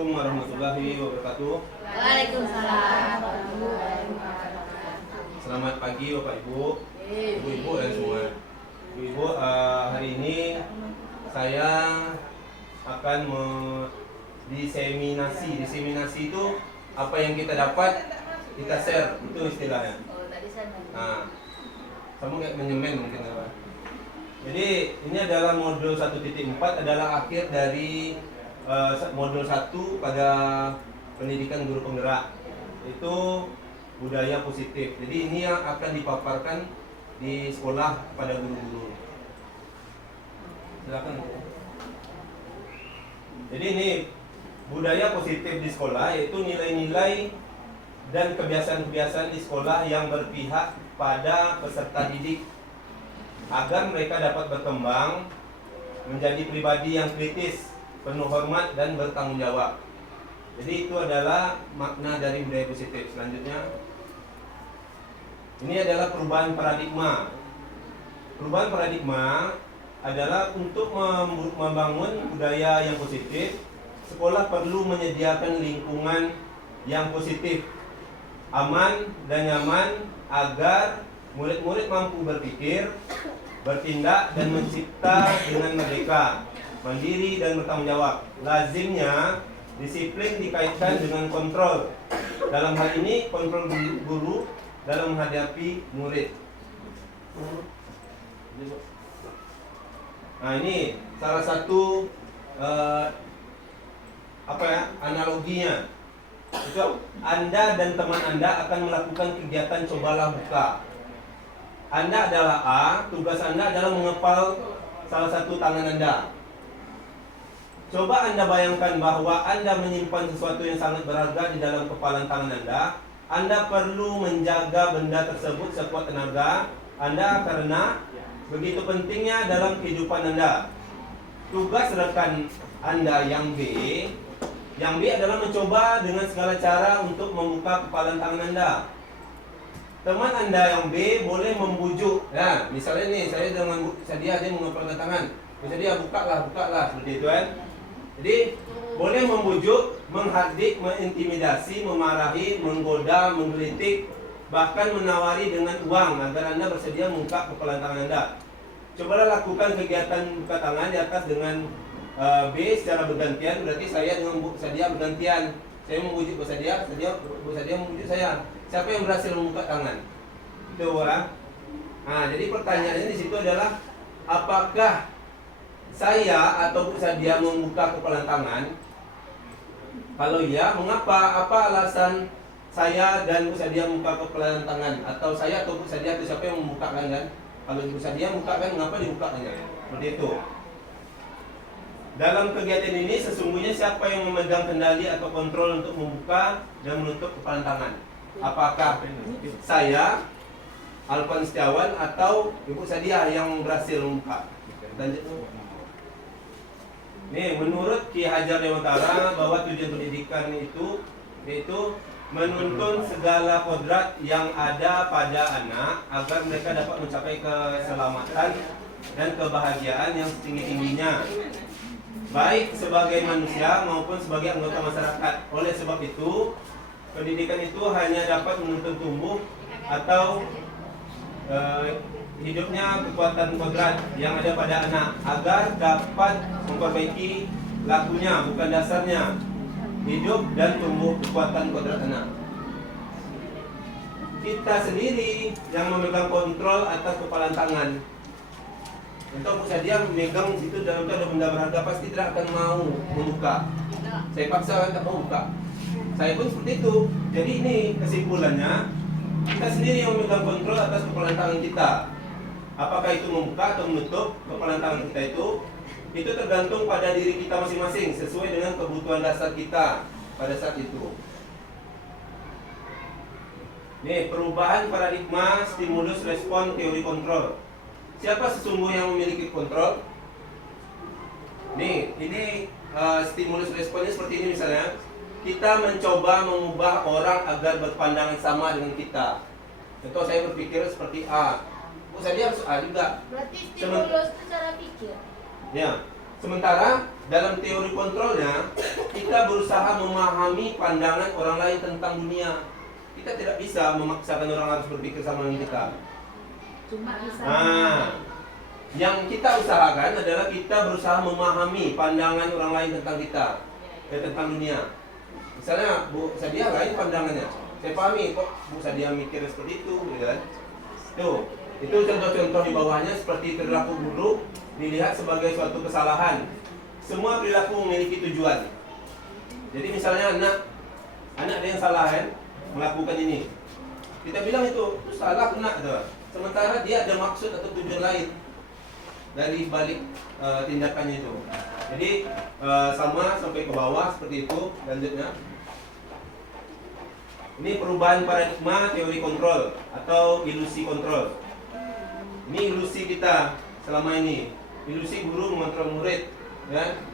Assalamualaikum warahmatullahi wabarakatuh. Waalaikumsalam. Selamat pagi Bapak Ibu, Ibu-ibu dan semua. Ibu-ibu, hari ini saya akan diseminasi. Diseminasi itu apa yang kita dapat kita share, itu istilahnya. Nah, kamu kayak menyemen mungkin apa? Jadi ini adalah modul 1.4 adalah akhir dari modul 1 pada pendidikan guru penggerak, itu budaya positif. Jadi ini yang akan dipaparkan di sekolah pada guru-guru. Silakan. Jadi ini budaya positif di sekolah yaitu nilai-nilai dan kebiasaan-kebiasaan di sekolah yang berpihak pada peserta didik agar mereka dapat berkembang menjadi pribadi yang kritis, penuh hormat dan bertanggung jawab. Jadi itu adalah makna dari budaya positif. Selanjutnya, ini adalah perubahan paradigma. Perubahan paradigma adalah untuk membangun budaya yang positif. Sekolah perlu menyediakan lingkungan yang positif, aman dan nyaman agar murid-murid mampu berpikir, bertindak dan mencipta dengan merdeka, mandiri dan bertanggung jawab. Lazimnya disiplin dikaitkan dengan kontrol. Dalam hal ini kontrol guru dalam menghadapi murid. Nah, ini salah satu analoginya. Itu Anda dan teman Anda akan melakukan kegiatan cobalah buka. Anda adalah A, tugas Anda adalah mengepal salah satu tangan Anda. Coba Anda bayangkan bahwa Anda menyimpan sesuatu yang sangat berharga di dalam kepalan tangan Anda. Anda perlu menjaga benda tersebut sekuat tenaga Anda karena begitu pentingnya dalam kehidupan Anda. Tugas rekan Anda yang B adalah mencoba dengan segala cara untuk membuka kepalan tangan Anda. Teman Anda yang B boleh membujuk. Nah, misalnya nih, saya dengan Bu Sadia, dia mengepalkan tangan. Bu Sadia, bukalah, seperti itu kan. Jadi, boleh membujuk, menghardik, mengintimidasi, memarahi, menggoda, menggelitik, bahkan menawari dengan uang agar Anda bersedia membuka kepalan tangan Anda. Cobalah lakukan kegiatan buka tangan di atas dengan B secara bergantian, berarti saya dengan Bu Sadia bergantian. Saya membujuk Bu Sadia, Bu Sadia membujuk saya. Siapa yang berhasil membuka tangan? Itu ya. Nah, jadi pertanyaannya di situ adalah apakah saya atau Bu Sadia membuka kepalan tangan? Kalau iya, mengapa? Apa alasan saya dan Bu Sadia membuka kepalan tangan? Atau saya atau Bu Sadia itu siapa yang membuka kan? Kalau Bu Sadia membuka kan, mengapa dibukanya? Seperti itu. Dalam kegiatan ini sesungguhnya siapa yang memegang kendali atau kontrol untuk membuka dan menutup kepalan tangan? Apakah saya, Alvan Setiawan, atau Ibu Sadia yang berhasil membuka? Nih, menurut Ki Hajar Dewantara bahwa tujuan pendidikan itu yaitu menuntun segala kodrat yang ada pada anak agar mereka dapat mencapai keselamatan dan kebahagiaan yang setinggi-tingginya, baik sebagai manusia maupun sebagai anggota masyarakat. Oleh sebab itu, pendidikan itu hanya dapat menuntun tumbuh atau hidupnya kekuatan kodrat yang ada pada anak agar dapat memperbaiki lakunya, bukan dasarnya. Hidup dan tumbuh kekuatan kodrat anak. Kita sendiri yang memegang kontrol atas kepalan tangan. Untuk Bu Sadia memegang itu dalam itu ada benda berharga, pasti tidak akan mau membuka. Saya paksa tak mau buka. Saya pun seperti itu. Jadi ini kesimpulannya, kita sendiri yang memegang kontrol atas kepalan tangan kita. Apakah itu membuka atau menutup kepalan tangan kita itu tergantung pada diri kita masing-masing sesuai dengan kebutuhan dasar kita pada saat itu. Nih, perubahan paradigma stimulus respon teori kontrol. Siapa sesungguhnya yang memiliki kontrol? Nih, ini stimulus responnya seperti ini misalnya. Kita mencoba mengubah orang agar berpandangan sama dengan kita. Contoh, saya berpikir seperti A. Bu Sadia harus A juga. Berarti stimulus itu cara pikir. Ya. Sementara dalam teori kontrolnya kita berusaha memahami pandangan orang lain tentang dunia. Kita tidak bisa memaksakan orang harus berpikir sama dengan kita. Cuma bisa. Nah, yang kita usahakan adalah kita berusaha memahami pandangan orang lain tentang kita, tentang dunia. Misalnya Bu Sadia lain pandangannya. Saya pahami kok Bu Sadia mikir seperti itu, gitu kan? Tuh, itu contoh-contoh di bawahnya seperti perilaku buruk dilihat sebagai suatu kesalahan. Semua perilaku memiliki tujuan. Jadi misalnya anak ada yang salah kan, melakukan ini. Kita bilang itu salah kena tuh. Sementara dia ada maksud atau tujuan lain dari balik tindakannya itu. Jadi sama sampai ke bawah seperti itu. Lanjutnya. Ini perubahan paradigma teori kontrol atau ilusi kontrol. Ini ilusi kita selama ini. Ilusi guru mengontrol murid, kan?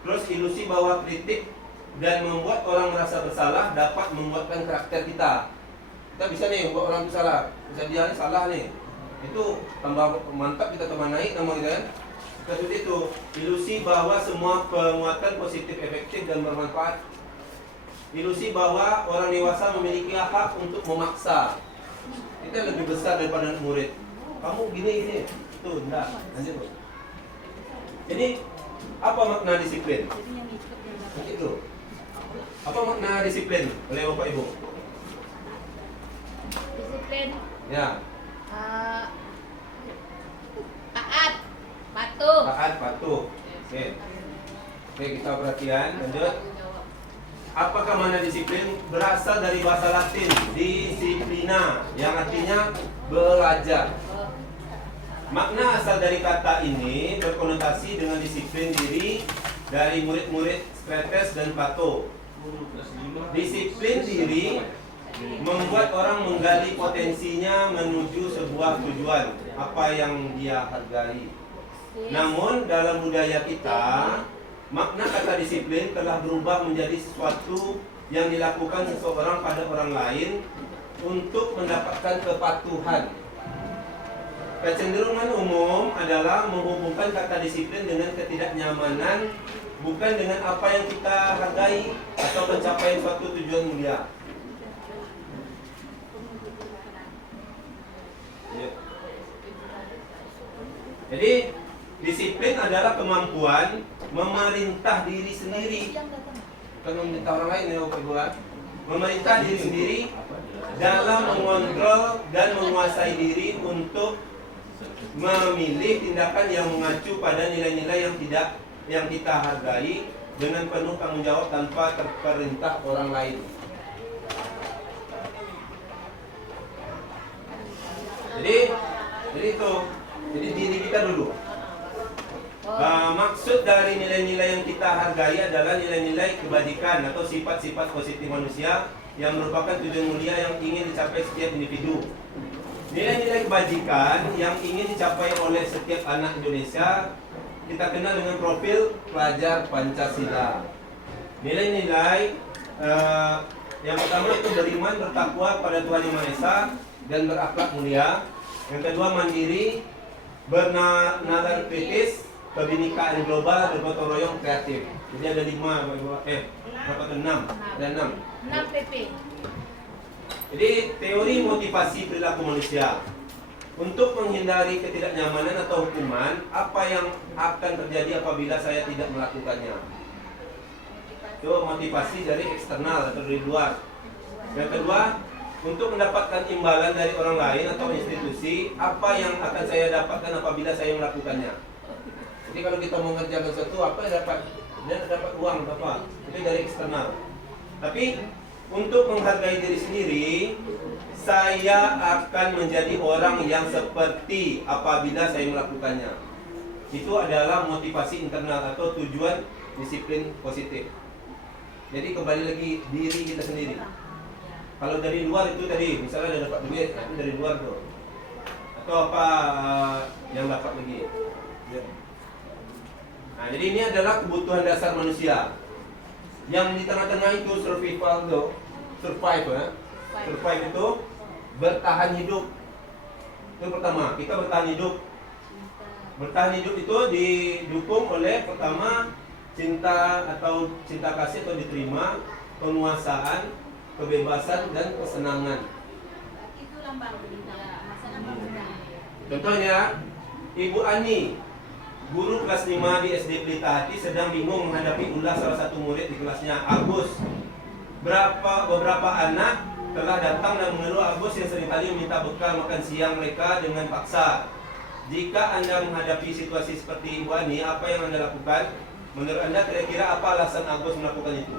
Terus ilusi bahwa kritik dan membuat orang merasa bersalah dapat menguatkan karakter kita. Kita bisa nih membuat orang bersalah. Bisa dia ini salah nih. Itu tambah mantap kita tambah naik nama kita kan. Seperti itu. Ilusi bahwa semua penguatan positif, efektif dan bermanfaat. Ilusi bahwa orang dewasa memiliki hak untuk memaksa. Kita lebih besar daripada murid. Kamu gini. Tuh, enggak. Lanjut. Jadi, apa makna disiplin? Nanti dulu. Apa makna disiplin oleh Bapak Ibu? Disiplin. Ya. Taat, patuh. Taat, patuh. Oke. Oke, kita perhatian. Lanjut. Apakah makna disiplin? Berasal dari bahasa Latin disciplina, yang artinya belajar. Makna asal dari kata ini berkonotasi dengan disiplin diri dari murid-murid Socrates dan Plato. Disiplin diri membuat orang menggali potensinya menuju sebuah tujuan, apa yang dia hargai. Namun dalam budaya kita, makna kata disiplin telah berubah menjadi sesuatu yang dilakukan seseorang pada orang lain untuk mendapatkan kepatuhan. Kecenderungan umum adalah menghubungkan kata disiplin dengan ketidaknyamanan, bukan dengan apa yang kita hargai atau pencapaian suatu tujuan mulia. Jadi, disiplin adalah kemampuan memerintah diri sendiri, bukan memerintah orang lain ya Bapak Ibu. Memerintah diri sendiri dalam mengontrol dan menguasai diri untuk memilih tindakan yang mengacu pada nilai-nilai yang kita hargai dengan penuh tanggung jawab tanpa terperintah orang lain. Jadi itu. Jadi diri kita dulu. Maksud dari nilai-nilai yang kita hargai adalah nilai-nilai kebajikan atau sifat-sifat positif manusia yang merupakan tujuan mulia yang ingin dicapai setiap individu. Nilai-nilai kebajikan yang ingin dicapai oleh setiap anak Indonesia kita kenal dengan profil pelajar Pancasila. Nilai-nilai yang pertama itu beriman, bertakwa pada Tuhan Yang Maha Esa dan berakhlak mulia. Yang kedua mandiri, bernalar kritis, kebinekaan global, bergotong royong, kreatif. Jadi ada 6 PP. Jadi teori motivasi perilaku manusia. Untuk menghindari ketidaknyamanan atau hukuman, apa yang akan terjadi apabila saya tidak melakukannya? Itu motivasi dari eksternal atau dari luar. Yang kedua, untuk mendapatkan imbalan dari orang lain atau institusi, apa yang akan saya dapatkan apabila saya melakukannya? Jadi kalau kita mau mengerjakan sesuatu, apa yang dapat? Dia dapat uang apa? Itu dari eksternal. Tapi untuk menghargai diri sendiri, saya akan menjadi orang yang seperti apabila saya melakukannya. Itu adalah motivasi internal atau tujuan disiplin positif. Jadi kembali lagi diri kita sendiri. Kalau dari luar itu tadi, misalnya ada dapat duit, itu dari luar tuh. Atau apa yang dapat lagi. Nah, jadi ini adalah kebutuhan dasar manusia. Yang di tengah-tengah itu survival tuh, survive itu bertahan hidup. Itu pertama, kita bertahan hidup. Bertahan hidup itu didukung oleh pertama cinta atau cinta kasih atau diterima, penguasaan, kebebasan dan kesenangan. Itu lambang masalah bangsa. Contohnya, Ibu Ani, guru kelas 5 di SD Pelita Hati, sedang bingung menghadapi ulah salah satu murid di kelasnya, Agus. Beberapa anak telah datang dan mengeluh Agus yang seringkali meminta bekal makan siang mereka dengan paksa. Jika Anda menghadapi situasi seperti Ibu Ani, apa yang Anda lakukan? Menurut Anda kira-kira apa alasan Agus melakukan itu?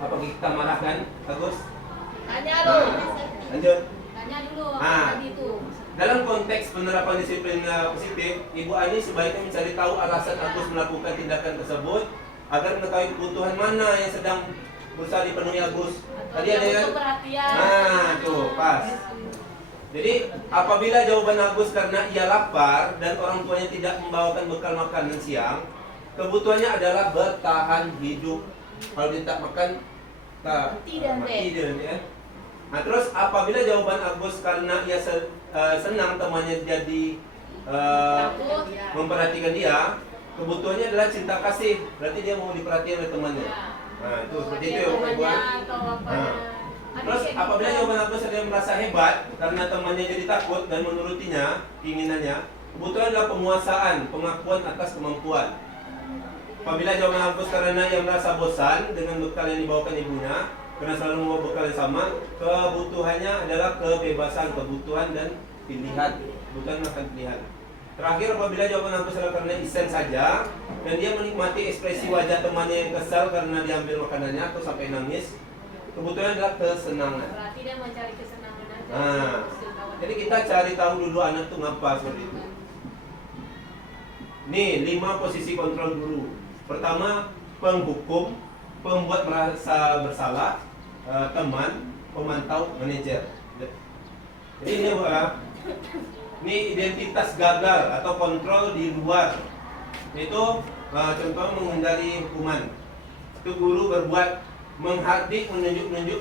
Apa kita marahkan Agus? Tanya lu. Lanjut. Tanya dulu Ah. apa tadi itu. Dalam konteks penerapan disiplin positif, Ibu Ani sebaiknya mencari tahu alasan Agus melakukan tindakan tersebut agar mengetahui kebutuhan mana yang sedang berusaha dipenuhi Agus. Tadi ada yang perhatian. nah, tuh pas. Jadi apabila jawaban Agus karena ia lapar dan orang tuanya tidak membawakan bekal makanan siang, kebutuhannya adalah bertahan hidup. Kalau dia tak makan, Mati dan mati dia nanti, ya. Nah terus apabila jawaban Agus karena ia senang temannya jadi memperhatikan dia, kebutuhannya adalah cinta kasih. Berarti dia mau diperhatikan oleh temannya. Nah itu seperti itu ya Bapak Ibu. Nah. Terus apabila jawaban Agus ada yang merasa hebat karena temannya jadi takut dan menurutinya keinginannya, kebutuhan adalah penguasaan, pengakuan atas kemampuan. Apabila jawaban Agus karena ia merasa bosan dengan bekal yang dibawakan ibunya, karena selalu membawa bekal yang sama, kebutuhannya adalah kebebasan, kebutuhan dan pilihan. Kebutuhan akan pilihan. Terakhir, apabila jawaban Agus adalah karena isen saja dan dia menikmati ekspresi wajah temannya yang kesal karena diambil makanannya atau sampai nangis, kebutuhan adalah kesenangan. Berarti dia mencari kesenangan aja. Nah, jadi kita cari tahu dulu anak itu ngapa seperti itu. Nih, 5 posisi kontrol guru. Pertama, penghukum, pembuat merasa bersalah, teman, pemantau, manajer. Jadi ini apa? Ini identitas gagal atau kontrol di luar. Itu contoh menghindari hukuman. Itu guru berbuat menghardik, menunjuk-nunjuk,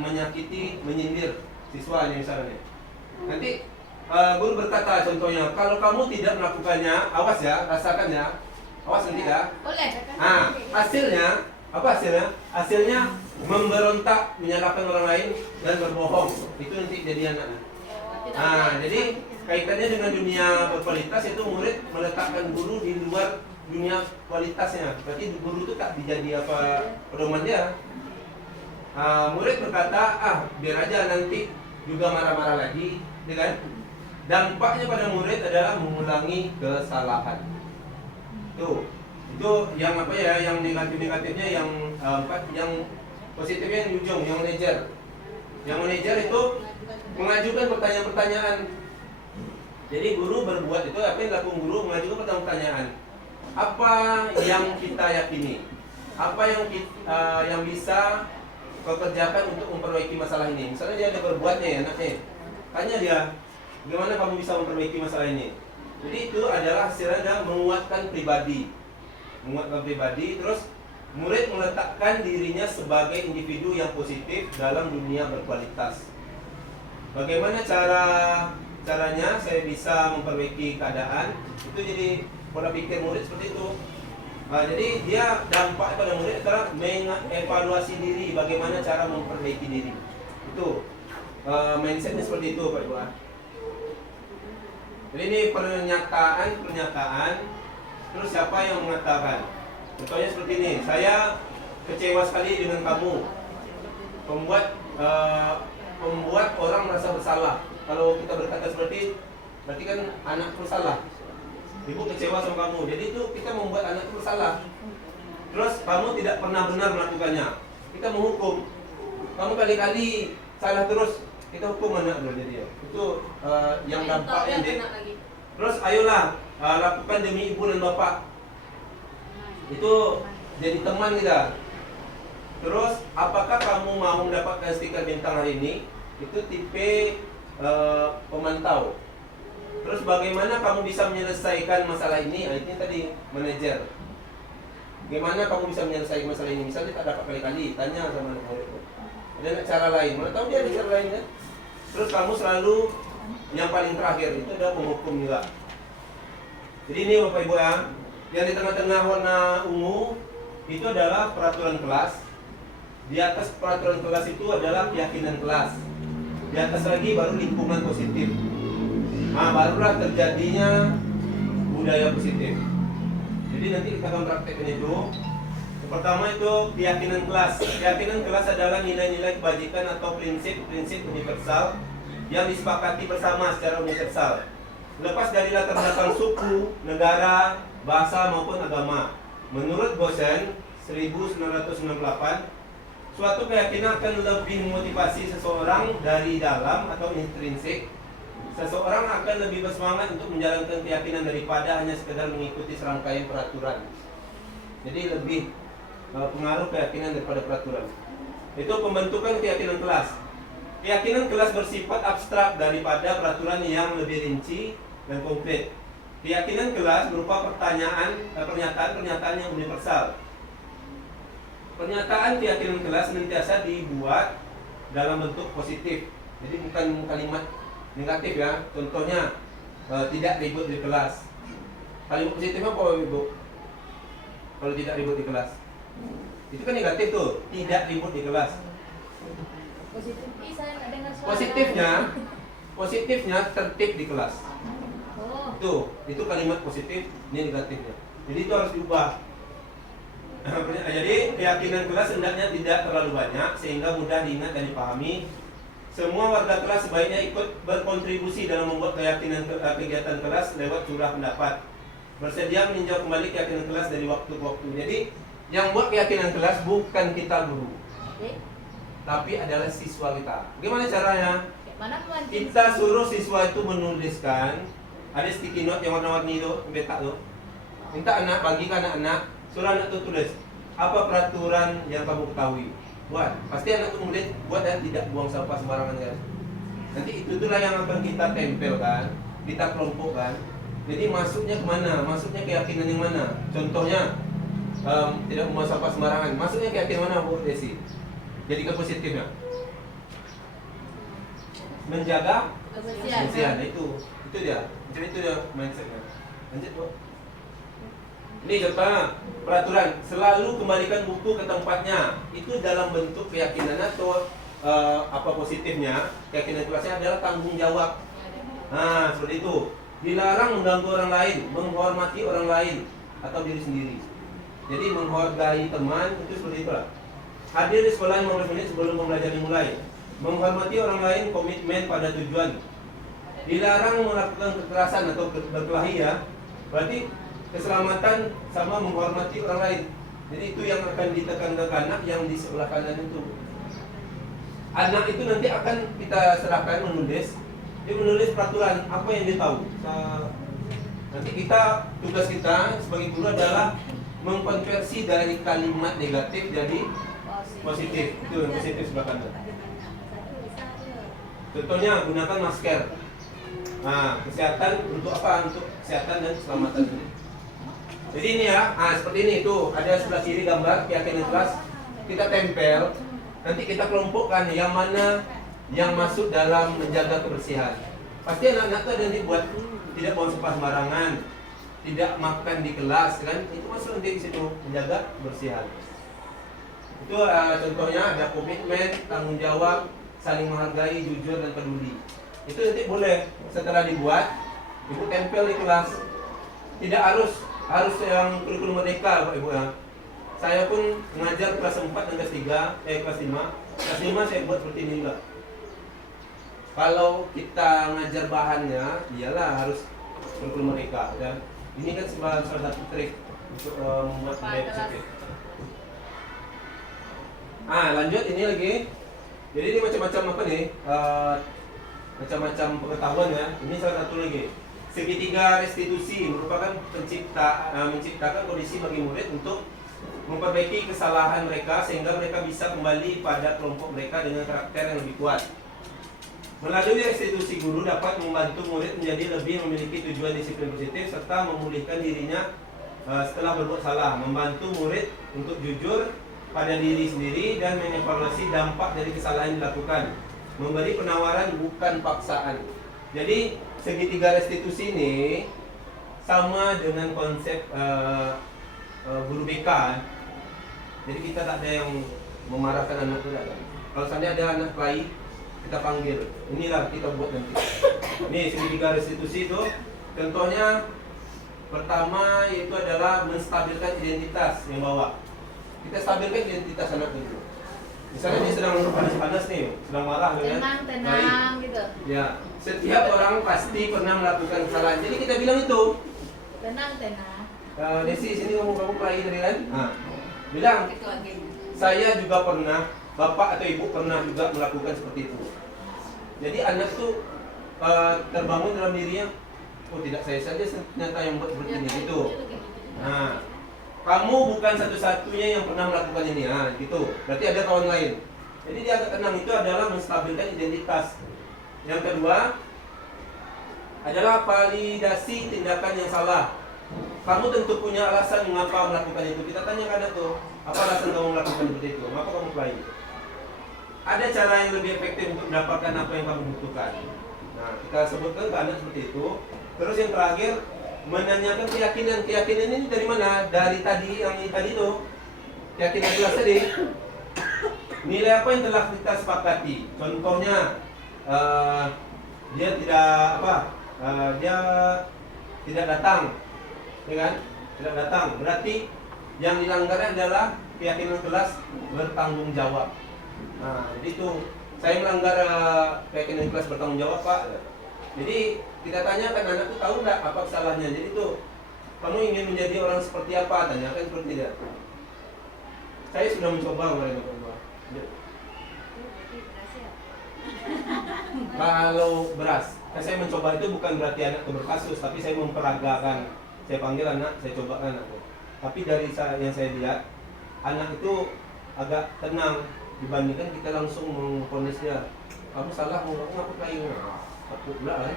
menyakiti, menyindir siswa ini misalnya. Nanti guru berkata contohnya, kalau kamu tidak melakukannya, awas ya, rasakan ya. Awas nanti ya. Boleh. Nah, hasilnya apa hasilnya? Hasilnya memberontak, menyalahkan orang lain dan berbohong. Itu nanti jadi anaknya. Nah, jadi kaitannya dengan dunia berkualitas itu murid meletakkan guru di luar dunia kualitasnya. Berarti guru itu tak dijadi apa pedoman dia. Murid berkata, biar aja nanti juga marah-marah lagi, ya kan? Dampaknya pada murid adalah mengulangi kesalahan. Itu yang apa ya, yang negatifnya yang yang positifnya yang ujung, yang manajer. Yang manajer itu mengajukan pertanyaan-pertanyaan. Jadi guru berbuat itu apa yang dilakukan guru, mengajukan pertanyaan-pertanyaan. Apa yang kita yakini? Apa yang bisa kau kerjakan untuk memperbaiki masalah ini? Misalnya dia ada berbuatnya ya anaknya. Tanya dia, gimana kamu bisa memperbaiki masalah ini? Jadi itu adalah hasilnya menguatkan pribadi. Menguatkan pribadi, terus murid meletakkan dirinya sebagai individu yang positif dalam dunia berkualitas. Bagaimana caranya saya bisa memperbaiki keadaan? Itu jadi pola pikir murid seperti itu. Jadi dia dampak pada murid adalah mengevaluasi diri, bagaimana cara memperbaiki diri. Itu mindsetnya seperti itu Pak Ibu. Jadi ini pernyataan. Terus siapa yang mengatakan? Contohnya seperti ini, saya kecewa sekali dengan kamu. Membuat orang merasa bersalah. Kalau kita berkata seperti, berarti kan anak bersalah. Ibu kecewa sama kamu, jadi itu kita membuat anak bersalah. Terus kamu tidak pernah benar melakukannya, kita menghukum. Kamu kali-kali salah terus, kita hukum anak dulu jadi ya. Itu yang dampaknya deh. Terus ayolah lakukan demi ibu dan bapak. Itu jadi teman kita. Terus apakah kamu mau mendapatkan stiker bintang hari ini? Itu tipe pemantau. Terus bagaimana kamu bisa menyelesaikan masalah ini? Ini tadi manajer. Gimana kamu bisa menyelesaikan masalah ini? Misalnya tak dapat kali-kali, tanya sama anak murid. Ada cara lain? Mana tahu dia ada cara lain kan? Terus kamu selalu yang paling terakhir itu adalah menghukum juga. Jadi ini Bapak Ibu ya, Yang di tengah-tengah warna ungu itu adalah peraturan kelas. Di atas peraturan kelas itu adalah keyakinan kelas. Di atas lagi baru lingkungan positif. Nah, barulah terjadinya budaya positif. Jadi nanti kita akan praktekkan itu. Yang pertama itu keyakinan kelas. Keyakinan kelas adalah nilai-nilai kebajikan atau prinsip-prinsip universal yang disepakati bersama secara universal. Lepas dari latar belakang suku, negara, bahasa maupun agama. Menurut Gosen 1998, suatu keyakinan akan lebih memotivasi seseorang dari dalam atau intrinsik. Seseorang akan lebih bersemangat untuk menjalankan keyakinan daripada hanya sekedar mengikuti serangkaian peraturan. Jadi lebih pengaruh keyakinan daripada peraturan. Itu pembentukan keyakinan kelas. Keyakinan kelas bersifat abstrak daripada peraturan yang lebih rinci dan konkret. Keyakinan kelas berupa pernyataan-pernyataan yang universal. Pernyataan keyakinan kelas senantiasa dibuat dalam bentuk positif. Jadi bukan kalimat negatif ya. Contohnya tidak ribut di kelas. Kalimat positifnya apa Ibu? Kalau tidak ribut di kelas, itu kan negatif tuh. Tidak ribut di kelas. Positif. Saya nggak dengar suara. Positifnya tertib di kelas. Oh. Itu kalimat positif, ini negatifnya. Jadi itu harus diubah. Jadi keyakinan kelas hendaknya tidak terlalu banyak sehingga mudah diingat dan dipahami. Semua warga kelas sebaiknya ikut berkontribusi dalam membuat kegiatan kelas lewat curah pendapat. Bersedia meninjau kembali keyakinan kelas dari waktu ke waktu. Jadi yang buat keyakinan kelas bukan kita guru, tapi adalah siswa kita. Gimana caranya? Kita suruh siswa itu menuliskan. Ada sticky note yang warna-warni itu, petak tuh. Minta anak, bagi ke anak-anak, suruh anak tuh tulis apa peraturan yang kamu ketahui. Buat, pasti anak tuh murid buat dan tidak buang sampah sembarangan kan. Nanti itulah yang akan kita tempelkan, kita kelompokkan. Jadi masuknya kemana? Masuknya keyakinan yang mana? Contohnya tidak buang sampah sembarangan. Masuknya keyakinan mana Bu Desi? Jadi ke positifnya. Menjaga kebersihan itu dia. Jadi itu dia mindsetnya. Lanjut Bu. Ini contohnya peraturan selalu kembalikan buku ke tempatnya. Itu dalam bentuk keyakinan atau apa positifnya? Keyakinan kelasnya adalah tanggung jawab. Nah seperti itu. Dilarang mengganggu orang lain, menghormati orang lain atau diri sendiri. Jadi menghargai teman itu seperti itulah. Hadir di sekolah 15 menit sebelum pembelajaran dimulai. Menghormati orang lain, komitmen pada tujuan. Dilarang melakukan kekerasan atau berkelahi ya. Berarti keselamatan sama menghormati orang lain. Jadi itu yang akan ditekankan ke anak yang di sebelah kanan itu. Anak itu nanti akan kita serahkan menulis. Dia menulis peraturan apa yang dia tahu. Nanti tugas kita sebagai guru adalah mengkonversi dari kalimat negatif jadi positif. Itu yang positif sebelah kanan. Contohnya gunakan masker. Nah, kesehatan untuk apa? Untuk kesehatan dan keselamatan. Jadi ini ya, seperti ini tuh ada sebelah kiri gambar keyakinan kelas. Kita tempel. Nanti kita kelompokkan yang mana yang masuk dalam menjaga kebersihan. Pasti anak-anak tuh ada yang dibuat tidak buang sampah sembarangan, tidak makan di kelas kan? Itu masuk nanti di situ menjaga kebersihan. Itu contohnya ada komitmen, tanggung jawab, saling menghargai, jujur dan peduli. Itu nanti boleh setelah dibuat, ibu tempel di kelas. Tidak harus yang kurikulum merdeka Pak Ibu ya. Saya pun mengajar kelas 4 dan kelas 3, kelas 5. Kelas 5 saya buat seperti ini juga. Kalau kita ngajar bahannya, iyalah harus kurikulum merdeka ya. Ini kan salah satu trik untuk membuat budaya positif. Lanjut ini lagi. Jadi ini macam-macam apa nih? Macam-macam pengetahuan ya. Ini salah satu lagi. Segitiga restitusi merupakan menciptakan kondisi bagi murid untuk memperbaiki kesalahan mereka sehingga mereka bisa kembali pada kelompok mereka dengan karakter yang lebih kuat. Melalui restitusi guru dapat membantu murid menjadi lebih memiliki tujuan disiplin positif serta memulihkan dirinya setelah berbuat salah, membantu murid untuk jujur pada diri sendiri dan mengevaluasi dampak dari kesalahan yang dilakukan, memberi penawaran bukan paksaan. Jadi segitiga restitusi ini sama dengan konsep guru BK. Jadi kita tak ada yang memarahkan anak itu. Kalau seandainya ada anak kelahi, kita panggil. Inilah kita buat nanti. Ini segitiga restitusi itu. Contohnya pertama yaitu adalah menstabilkan identitas yang bawa. Kita stabilkan identitas anak itu. Misalnya dia sedang panas-panas nih, sedang marah dengan Tenang gitu. Ya, setiap orang pasti pernah melakukan kesalahan. Jadi kita bilang itu. Tenang. Desi, sini kamu kelahi tadi kan? Nah, bilang, Itu lagi. saya juga pernah, bapak atau ibu pernah juga melakukan seperti itu. Jadi anak tuh terbangun dalam dirinya, oh tidak saya saja ternyata yang buat seperti ini gitu. Nah, kamu bukan satu-satunya yang pernah melakukan ini, nah gitu. Berarti ada kawan lain. Jadi dia agak tenang itu adalah menstabilkan identitas. Yang kedua adalah validasi tindakan yang salah. Kamu tentu punya alasan mengapa melakukan itu. Kita tanyakan anak tuh, apa alasan kamu melakukan seperti itu? Mengapa kamu kelahi? Ada cara yang lebih efektif untuk mendapatkan apa yang kamu butuhkan. Nah, kita sebutkan ke anak seperti itu. Terus yang terakhir, menanyakan keyakinan. Keyakinan ini dari mana? Dari tadi, yang tadi itu. Keyakinan jelas tadi. Nilai apa yang telah kita sepakati? Contohnya, dia tidak datang, ya kan? Tidak datang. Berarti yang dilanggar adalah keyakinan kelas bertanggung jawab. Nah, jadi itu saya melanggar keyakinan kelas bertanggung jawab, Pak. Jadi kita tanyakan anak itu tahu nggak apa kesalahannya. Jadi itu kamu ingin menjadi orang seperti apa? Tanyakan seperti itu. Saya sudah mencoba kemarin. Kalau beras, saya mencoba itu bukan berarti anak itu berkasus, tapi saya memperagakan. Saya panggil anak, saya cobakan anak. Tapi dari yang saya lihat, anak itu agak tenang dibandingkan kita langsung memvonis dia. Kamu salah, mau ngapa kayu? Aku pula kan.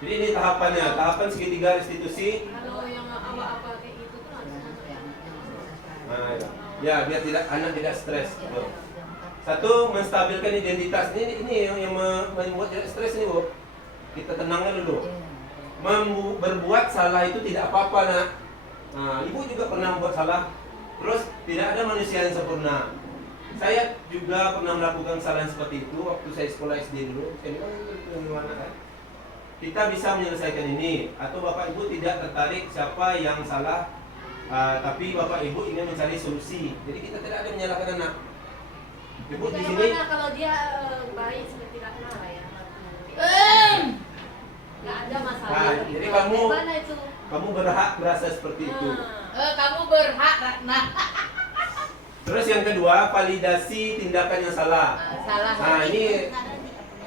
Jadi ini tahapannya, tahapan segitiga restitusi. Kalau yang apa-apa kayak gitu tuh Nah, ya biar anak tidak stres. Gitu. Satu, menstabilkan identitas. Ini yang membuat tidak stres nih, Bu. Kita tenangnya dulu. Berbuat salah itu tidak apa-apa, nak. Nah, ibu juga pernah membuat salah. Terus tidak ada manusia yang sempurna. Saya juga pernah melakukan kesalahan seperti itu waktu saya sekolah SD dulu. Saya bilang gimana kan? Kita bisa menyelesaikan ini. Atau bapak ibu tidak tertarik siapa yang salah, tapi bapak ibu ingin mencari solusi. Jadi kita tidak ada menyalahkan anak. Ibu di sini. Kalau dia baik seperti Ratna lah ya. Nggak ada masalah. Nah, jadi kamu berhak merasa seperti itu. Kamu berhak, Ratna. Terus yang kedua, validasi tindakan yang salah. Salah. Nah, ini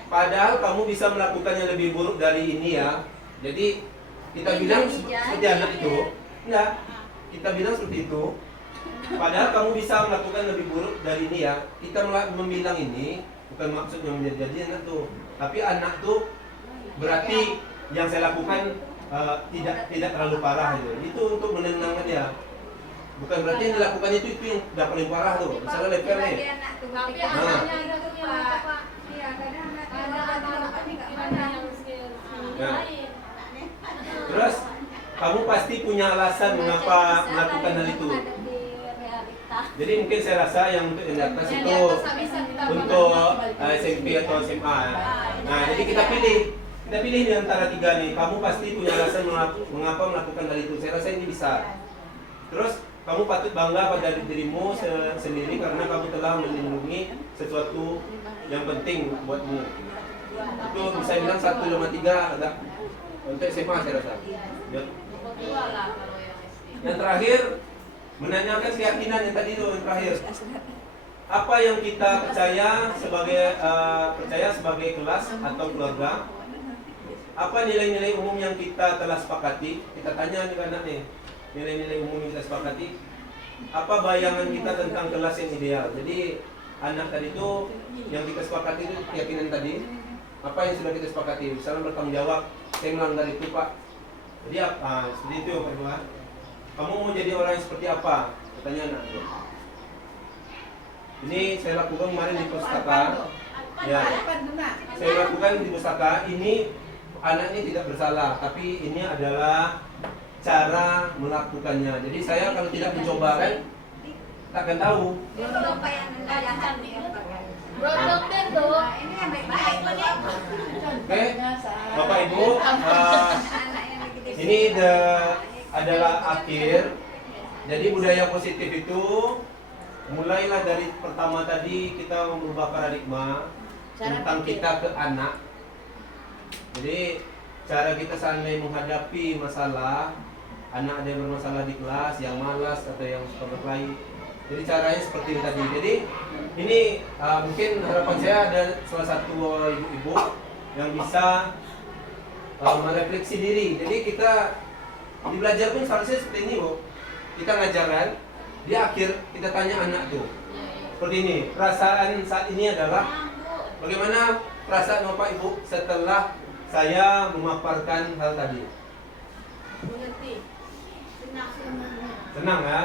padahal kamu bisa melakukan yang lebih buruk dari ini ya. Jadi kita bilang seperti anak itu, enggak. Kita bilang seperti itu. Padahal kamu bisa melakukan lebih buruk dari ini ya. Kita membilang ini bukan maksudnya menjadi anak tuh. Tapi anak tuh berarti yang saya lakukan tidak terlalu parah gitu. Itu untuk menenangkan dia. Bukan berarti yang dilakukan itu yang udah paling parah tuh. Misalnya leper nih. Tapi anaknya itu Pak. Iya, kadang anak ini nggak ada yang lain. Terus kamu pasti punya alasan mengapa melakukan hal itu. Jadi mungkin saya rasa yang untuk yang di atas itu untuk SMP atau SMA. Nah, jadi kita pilih di antara tiga nih. Kamu pasti punya alasan mengapa melakukan hal itu. Saya rasa ini bisa. Terus kamu patut bangga pada dirimu sendiri karena kamu telah melindungi sesuatu yang penting buatmu. Itu bisa bilang 1,3 agak untuk SMA saya rasa. Ya. Yang terakhir, menanyakan keyakinan yang tadi itu yang terakhir. Apa yang kita percaya sebagai kelas atau keluarga? Apa nilai-nilai umum yang kita telah sepakati? Kita tanya nih anak nih. Nilai-nilai umum yang kita sepakati. Apa bayangan kita tentang kelas yang ideal? Jadi anak tadi itu yang kita sepakati itu keyakinan tadi. Apa yang sudah kita sepakati? Misalnya bertanggung jawab, saya melanggar itu Pak. Jadi seperti itu Pak Iwan. Kamu mau jadi orang yang seperti apa? Katanya anak itu. Ini saya lakukan kemarin di pustaka. Ya. Saya lakukan di pustaka. Ini anak ini tidak bersalah, tapi ini adalah cara melakukannya. Jadi saya kalau tidak mencoba kan takkan tahu. Apa yang Anda jahat nih? Bro dokter tuh. Ini yang baik-baik kok nih. Oke, Bapak Ibu, Anak yang begitu. ini adalah akhir. Jadi budaya positif itu mulailah dari pertama tadi kita mengubah paradigma tentang kita ke anak. Jadi cara kita seandainya menghadapi masalah, anak ada yang bermasalah di kelas, yang malas atau yang suka berkelahi. Jadi caranya seperti ini tadi. Jadi ini mungkin harapan saya ada salah satu ibu-ibu yang bisa merefleksi diri. Jadi kita di belajar pun seharusnya seperti ini, Bu. Kita ngajarkan, di akhir kita tanya anak tuh. Seperti ini, perasaan saat ini adalah bagaimana perasaan Bapak Ibu setelah saya memaparkan hal tadi? Mengerti. Senang ya?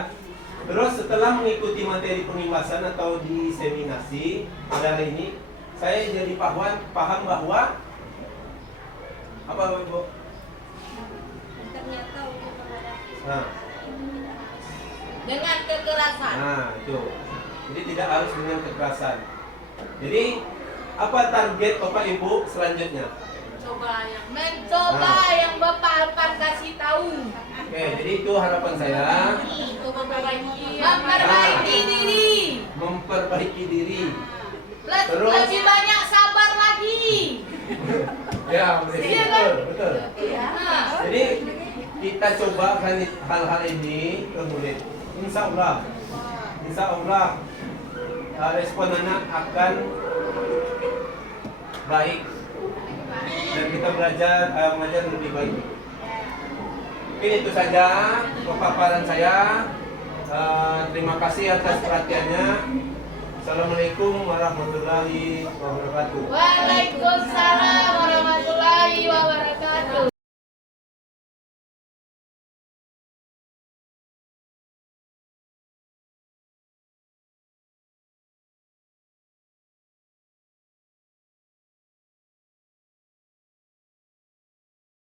Terus setelah mengikuti materi pengibasan atau diseminasi pada hari ini, saya jadi paham bahwa apa Bapak Ibu? Ternyata untuk menghadapi Nah, Dengan kekerasan. nah itu. Jadi tidak harus dengan kekerasan. Jadi apa target Bapak Ibu selanjutnya? Mencoba yang Bapak akan kasih tahu. Oke, jadi itu harapan saya. Memperbaiki diri. Memperbaiki diri. Plus Terus? lebih banyak sabar lagi. Ya, Iya, betul, betul. Nah, Jadi kita coba kan hal-hal ini ke murid. Insya Allah respon anak akan baik dan kita mengajar lebih baik. Mungkin itu saja pemaparan saya. Terima kasih atas perhatiannya. Assalamualaikum warahmatullahi wabarakatuh. Waalaikumsalam warahmatullahi wabarakatuh.